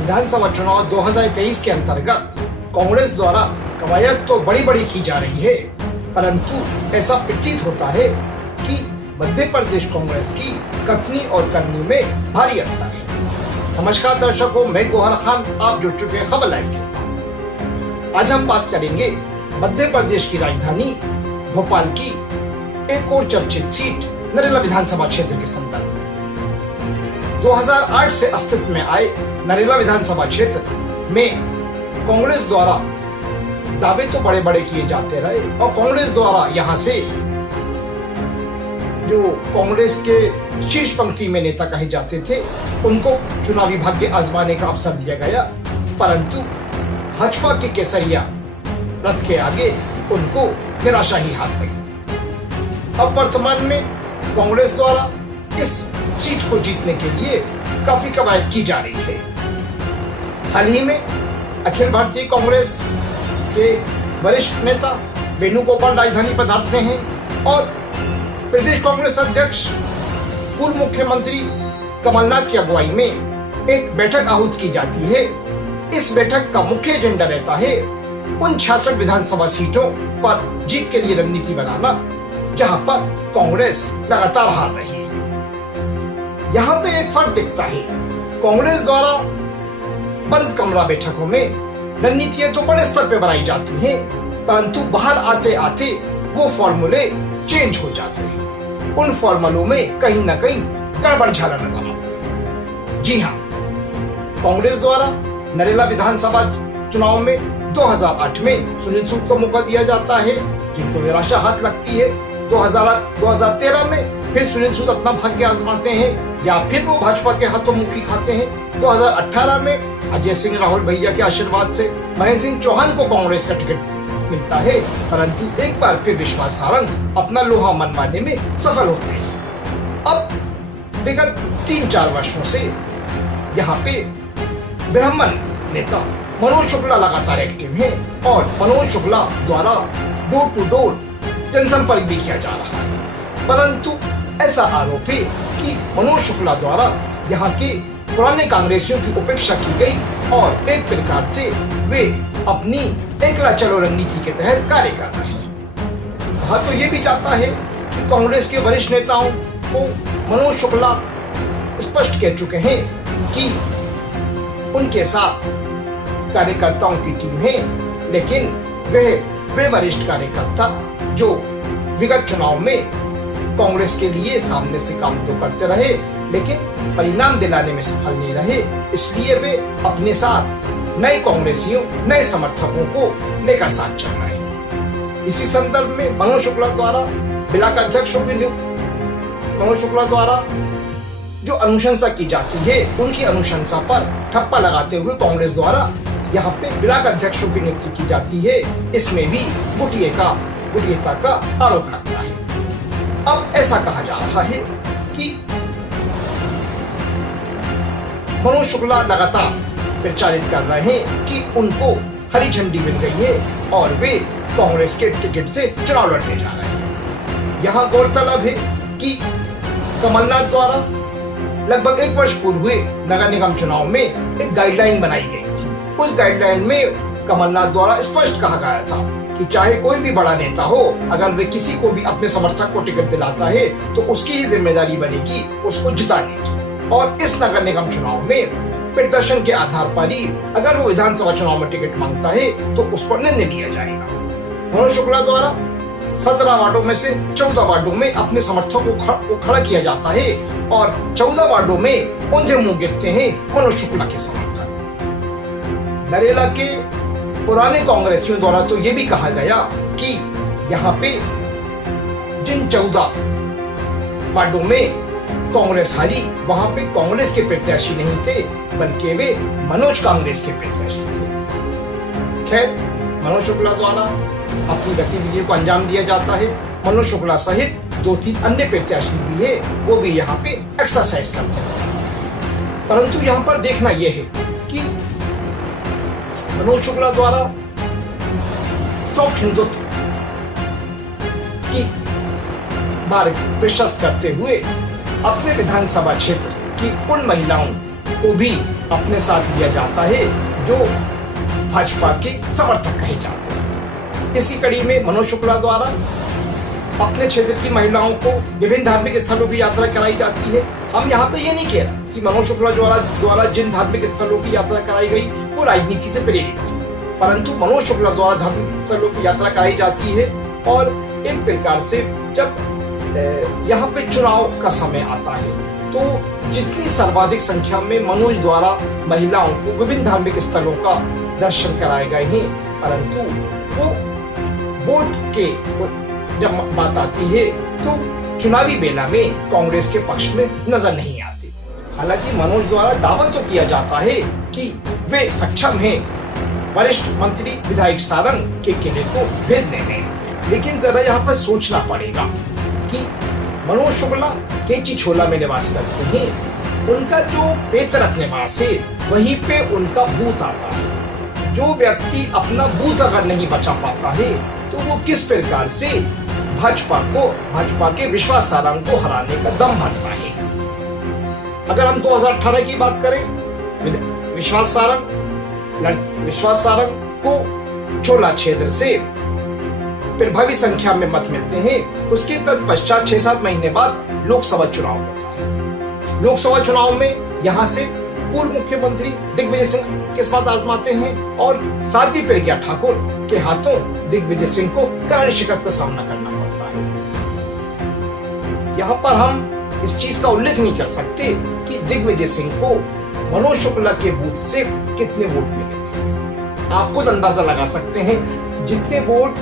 विधानसभा चुनाव 2023 के अंतर्गत कांग्रेस द्वारा कवायद तो बड़ी बड़ी की जा रही है, परंतु ऐसा प्रतीत होता है कि मध्य प्रदेश कांग्रेस की कथनी और करनी में भारी अंतर है। नमस्कार दर्शकों, मैं गौहर खान, आप जुड़ चुके हैं खबर लाइव के साथ। आज हम बात करेंगे मध्य प्रदेश की राजधानी भोपाल की एक और चर्चित सीट नरेला विधानसभा क्षेत्र के संदर्भ में। 2008 से अस्तित्व में आए नरेला विधानसभा क्षेत्र में कांग्रेस द्वारा दावे तो बड़े बड़े किए जाते रहे और कांग्रेस द्वारा यहां से जो कांग्रेस के शीर्ष पंक्ति में नेता कहे जाते थे उनको चुनावी भाग्य आजमाने का अवसर दिया गया, परंतु भाजपा के केसरिया रथ के आगे उनको निराशा ही हाथ लगी। अब वर्तमान में कांग्रेस द्वारा इस सीट को जीतने के लिए काफी कवायद की जा रही है। हाल ही में अखिल भारतीय कांग्रेस के वरिष्ठ नेता वेणुगोपाल राजधानी पधारते हैं और प्रदेश कांग्रेस अध्यक्ष पूर्व मुख्यमंत्री कमलनाथ की अगुवाई में एक बैठक आहूत की जाती है। इस बैठक का मुख्य एजेंडा रहता है उन 66 विधानसभा सीटों पर जीत के लिए रणनीति बनाना जहां पर कांग्रेस लगातार हार रही है। यहाँ पे एक फर्क दिखता है, कांग्रेस द्वारा बंद कमरा बैठकों में रणनीतियां तो बड़े स्तर पे बनाई जाती हैं, परंतु बाहर आते आते वो फॉर्मूले चेंज हो जाते हैं। उन फॉर्मूलों में कहीं ना कहीं गड़बड़ झाला नजर आता है। जी हाँ, कांग्रेस द्वारा नरेला विधानसभा चुनाव में 2008 में सुनील सूद को मौका दिया जाता है, जिनको निराशा हाथ लगती है। 2013 में फिर सुनील सूद अपना भाग्य आजमाते हैं या फिर वो भाजपा के हाथों मुक्की खाते हैं। 2018 में अजय सिंह राहुल भैया के आशीर्वाद से महेंद्र सिंह चौहान को कांग्रेस का टिकट मिलता है, परंतु एक बार फिर विश्वास सारंग अपना लोहा मनवाने में सफल होते हैं। अब विगत 3-4 वर्षों से यहाँ पे ब्राह्मण नेता मनोज शुक्ला लगातार एक्टिव है और मनोज शुक्ला द्वारा डोर टू डोर जनसंपर्क भी किया जा रहा है, परंतु ऐसा आरोप है कि मनोज शुक्ला द्वारा यहाँ के पुराने कांग्रेसियों की उपेक्षा की गई और एक प्रकार से वे अपनी एकला चलो रणनीति के तहत कार्य कर रहे हैं। कहा तो ये भी जाता है कि कांग्रेस के वरिष्ठ नेताओं को मनोज शुक्ला स्पष्ट कह चुके हैं कि उनके साथ कार्यकर्ताओं की टीम है, लेकिन वे वरिष्ठ कार्यकर्ता जो विगत चुनाव में कांग्रेस के लिए सामने से काम तो करते रहे लेकिन परिणाम दिलाने में सफल नहीं रहे, इसलिए वे अपने साथ नए कांग्रेसियों, नए समर्थकों को लेकर साथ चल रहे हैं। इसी संदर्भ में मनोज शुक्ला द्वारा ब्लॉक अध्यक्षों की मनोज शुक्ला द्वारा जो अनुशंसा की जाती है उनकी अनुशंसा पर ठप्पा लगाते हुए कांग्रेस द्वारा यहाँ पे ब्लॉक अध्यक्षों की नियुक्ति की जाती है। इसमें भी गुटियता का आरोप लगता है। अब ऐसा कहा जा रहा है कि मनोज शुक्ला लगातार प्रचारित कर रहे हैं कि उनको हरी झंडी मिल गई है और वे कांग्रेस के टिकट से चुनाव लड़ने जा रहे हैं। यहाँ गौरतलब है कि कमलनाथ द्वारा लगभग 1 वर्ष पूर्व हुए नगर निगम चुनाव में एक गाइडलाइन बनाई गई थी। उस गाइडलाइन में कमलनाथ द्वारा स्पष्ट कहा गया था कि चाहे कोई भी बड़ा नेता हो, अगर वे किसी को भी अपने समर्थक को टिकट दिलाता है तो उसकी ही जिम्मेदारी बनेगी उसको जिताने की। और इस नगर निगम चुनाव में प्रदर्शन के आधार पर ही अगर वो विधानसभा चुनाव में टिकट मांगता है तो उस पर निर्णय लिया जाएगा। मनोज शुक्ला द्वारा 17 वार्डों में से 14 वार्डों में अपने समर्थकों को खड़ा किया जाता है और 14 वार्डों में औंधे मुंह गिरते हैं मनोज शुक्ला के समर्थक। नरेला के पुराने कांग्रेसियों द्वारा तो ये भी कहा गया कि यहाँ पे जिन 14 वार्डों में कांग्रेस हारी वहां पे कांग्रेस के प्रत्याशी नहीं थे, बल्कि वे मनोज कांग्रेस के प्रत्याशी थे। खैर, मनोज शुक्ला द्वारा अपनी गतिविधियों को अंजाम दिया जाता है। मनोज शुक्ला सहित 2-3 अन्य प्रत्याशी भी है, वो भी यहाँ पे एक्सरसाइज करते हैं। परंतु यहाँ पर देखना यह है कि मनोज शुक्ला द्वारा सॉफ्ट हिंदुत्व की मार्ग प्रशस्त करते हुए अपने विधानसभा क्षेत्र की उन महिलाओं को भी अपने साथ लिया जाता है जो भाजपा के समर्थक कहे जाते हैं। इसी कड़ी में मनोज शुक्ला द्वारा अपने क्षेत्र की महिलाओं को विभिन्न धार्मिक स्थलों की यात्रा कराई जाती है। हम यहाँ पे ये नहीं कह रहे कि मनोज शुक्ला द्वारा जिन धार्मिक स्थलों की यात्रा कराई गई वो राजनीति से प्रेरित थी, परंतु मनोज शुक्ला द्वारा धार्मिक स्थलों की यात्रा कराई जाती है। और एक प्रकार से जब यहाँ पे चुनाव का समय आता है तो जितनी सर्वाधिक संख्या में मनोज द्वारा महिलाओं को विभिन्न धार्मिक स्थलों का दर्शन कराए गए हैं, परंतु वो वोट के जब बात आती है तो चुनावी बेला में कांग्रेस के पक्ष में नजर नहीं आती। हालांकि मनोज द्वारा दावा तो किया जाता है कि वे सक्षम हैं वरिष्ठ मंत्री विधायक सारंग के किले को भेजने में, लेकिन जरा यहाँ पर सोचना पड़ेगा कि मनोज शुक्ला केची छोला में निवास करते हैं, उनका जो पेतरक निवास है वहीं पे उनका बूथ आता है। जो व्यक्ति अपना बूथ अगर नहीं बचा पाता है तो वो किस प्रकार से भाजपा के विश्वास सारंग को हराने का दम भरता है। अगर हम 2018 की बात करें, विश्वास सारंग को चोला क्षेत्र से प्रभावी संख्या में मत मिलते हैं। उसके तत्पश्चात 6-7 महीने बाद लोकसभा चुनाव होता है। लोकसभा चुनाव में यहाँ से पूर्व मुख्यमंत्री दिग्विजय सिंह किस्मत आजमाते हैं और साध्वी प्रज्ञा ठाकुर के हाथों दिग्विजय सिंह को करारी शिकस्त का सामना करना पड़ता है। यहाँ पर हम इस चीज का उल्लेख नहीं कर सकते कि दिग्विजय सिंह को मनोज शुक्ला के बूथ से कितने वोट मिले थे। आप खुद अंदाजा लगा सकते हैं जितने वोट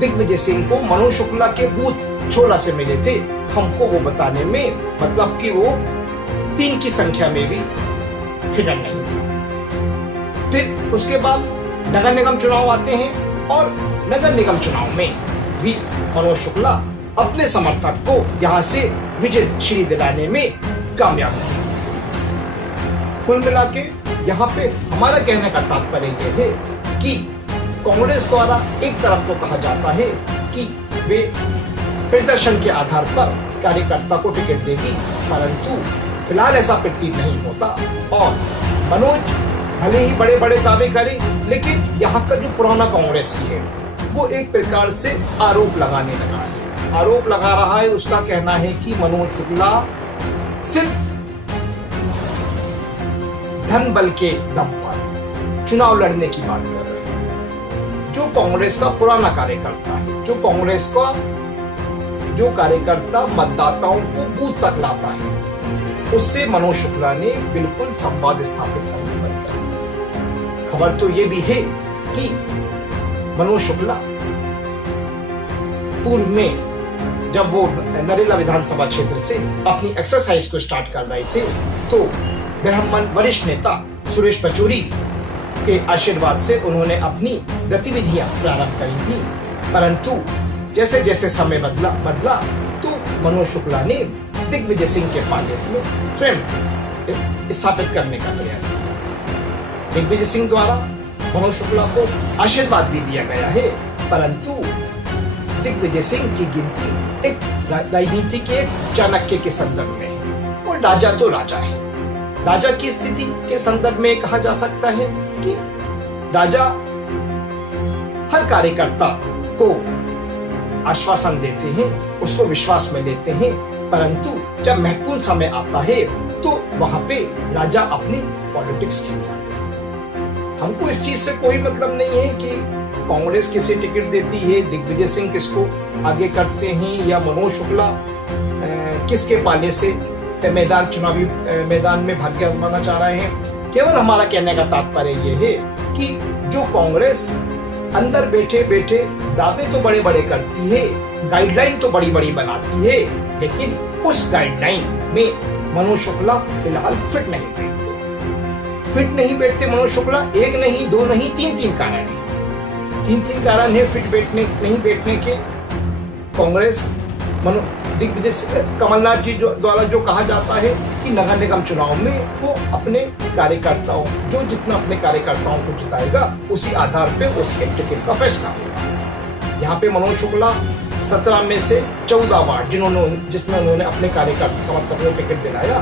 दिग्विजय सिंह को मनोज शुक्ला के बूथ छोला से मिले थे, हमको वो बताने में मतलब कि वो 3 की संख्या में भी फिगर नहीं थी। फिर उसके बाद नगर निगम चुनाव आते हैं और नगर निगम चुनाव में भी मनोज शुक्ला अपने समर्थक को यहां से विजय श्री दिलाने में कामयाब नहीं। कुल मिला के यहाँ पे हमारा कहने का तात्पर्य यह है कि कांग्रेस द्वारा एक तरफ तो कहा जाता है कि वे प्रदर्शन के आधार पर कार्यकर्ता को टिकट देगी, परंतु फिलहाल ऐसा प्रतीत नहीं होता। और मनोज भले ही बड़े बड़े दावे करें, लेकिन यहाँ का जो पुराना कांग्रेसी है वो एक प्रकार से आरोप लगाने लगा है। आरोप लगा रहा है, उसका कहना है कि मनोज शुक्ला सिर्फ धन बल के दम पर चुनाव लड़ने की बात कर रहे हैं। जो कांग्रेस का पुराना कार्यकर्ता है, जो कार्यकर्ता मतदाताओं को बूथ तक लाता है, उससे मनोज शुक्ला ने बिल्कुल संवाद स्थापित करने बंद कर दिया। खबर तो ये भी है कि मनोज शुक्ला पूर्व में जब वो नरेला विधानसभा क्षेत्र से अपनी एक्सरसाइज को स्टार्ट कर रहे थे तो ब्राह्मण वरिष्ठ नेता सुरेश पचौरी के आशीर्वाद से उन्होंने अपनी गतिविधियां प्रारंभ करी थी, परंतु जैसे जैसे समय बदला तो मनोज शुक्ला ने दिग्विजय सिंह के पाले में स्वयं स्थापित करने का प्रयास किया। दिग्विजय सिंह द्वारा मनोज शुक्ला को आशीर्वाद भी दिया गया है, परंतु दिग्विजय सिंह की गिनती एक राजनीति के चाणक्य के संदर्भ में है और राजा तो राजा है। राजा की स्थिति के संदर्भ में कहा जा सकता है कि राजा हर कार्यकर्ता को आश्वासन देते हैं, उसको विश्वास में लेते हैं, परंतु जब महत्वपूर्ण समय आता है तो वहां पे राजा अपनी पॉलिटिक्स खेल रहा है। हमको इस चीज से कोई मतलब नहीं है कि कांग्रेस किसे टिकट देती है, दिग्विजय सिंह किसको आगे करते हैं या मनोज शुक्ला किसके पाले से चुनावी मैदान में भाग्य आजमाना चाह रहे हैं। केवल हमारा कहने का तात्पर्य यह है कि जो कांग्रेस अंदर बैठे बैठे दावे तो बड़े बड़े करती है, गाइडलाइन तो बड़ी बड़ी बनाती है, लेकिन उस गाइडलाइन में मनोज शुक्ला फिलहाल फिट नहीं बैठते मनोज शुक्ला। 1 नहीं 2 नहीं 3 कारण है। 3 कारण है फिट नहीं बैठने के। कांग्रेस दिग्विजय कमलनाथ जी द्वारा जो कहा जाता है कि नगर निगम चुनाव में वो अपने कार्यकर्ताओं जितना अपने कार्यकर्ताओं को जिताएगा उसी आधार पे उसके टिकट का फैसला होगा। यहाँ पे मनोज शुक्ला 17 में से 14 वार्ड जिसमें उन्होंने अपने कार्यकर्ता समर्थकों को टिकट दिलाया,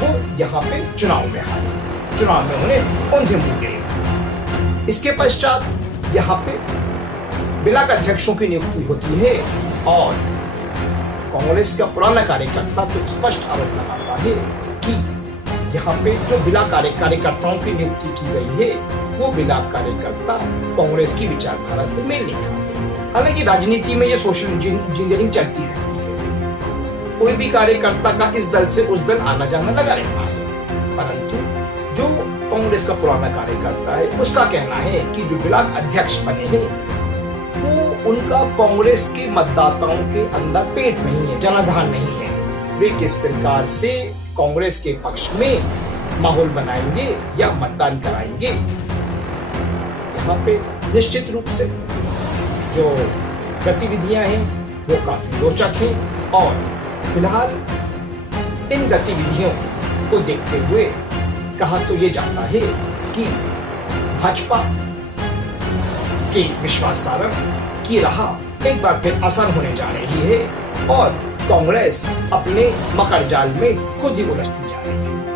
वो यहाँ पे चुनाव में हारे। चुनाव में उन्हें औंधे मुंह गिरे। इसके पश्चात यहाँ पे ब्लॉक अध्यक्षों की नियुक्ति होती है और कांग्रेस का पुराना कार्यकर्ता तो स्पष्ट आरोप लगाता है कि यहाँ पे जो ब्लॉक कार्यकर्ताओं की नियुक्ति की गई है वो ब्लॉक कार्यकर्ता कांग्रेस की विचारधारा से मेल नहीं खाते। हालांकि राजनीति में ये सोशल इंजीनियरिंग चलती रहती है, कोई भी कार्यकर्ता का इस दल से उस दल आना जाना लगा रहता है, परंतु जो कांग्रेस का पुराना कार्यकर्ता है उसका कहना है कि जो ब्लॉक अध्यक्ष बने हैं वो उनका कांग्रेस के मतदाताओं के अंदर पेट नहीं है, जनाधार नहीं है। वे किस प्रकार से कांग्रेस के पक्ष में माहौल बनाएंगे या मतदान कराएंगे। यहाँ पे निश्चित रूप से जो गतिविधियां हैं वो काफी रोचक हैं और फिलहाल इन गतिविधियों को देखते हुए कहा तो ये जाता है कि भाजपा के विश्वास सारण की राह एक बार फिर आसान होने जा रही है और कांग्रेस अपने मकर जाल में खुद ही उलझती जा रही है।